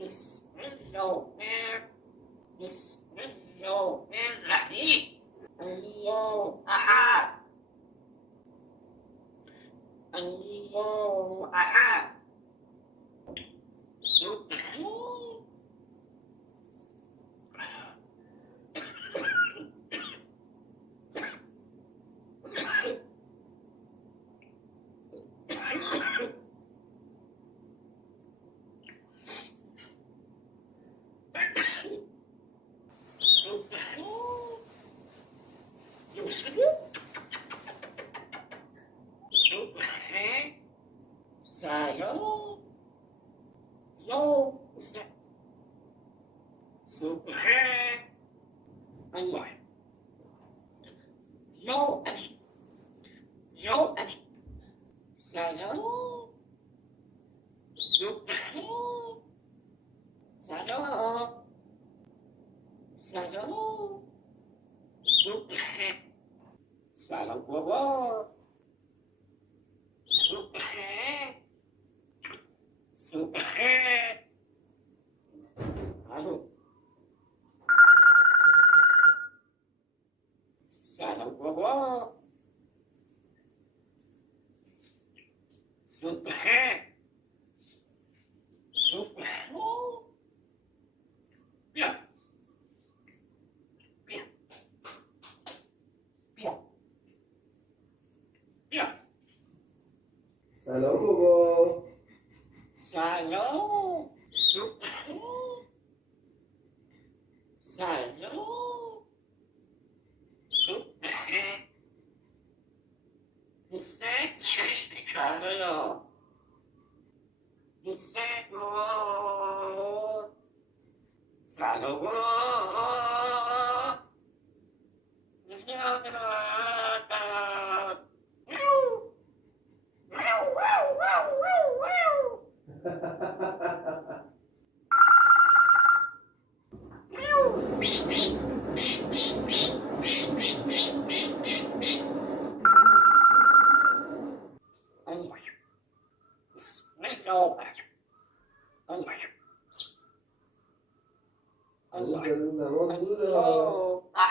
بسم الله بسم الله الرحیم. الله احد الله احد. سبحان سلام یا سبحان الله یا علی یا علی. سلام سبحان سلام سلام سبحان سلام بابا سبحان سبحان. الو سلام بابا سبحان سبحان. بیا بیا بیا بیا. سلام بابا. سلام سبحان سلام سبحان. Sen çekiyor. Sen o. Sen o. Allah نماز بود. Allah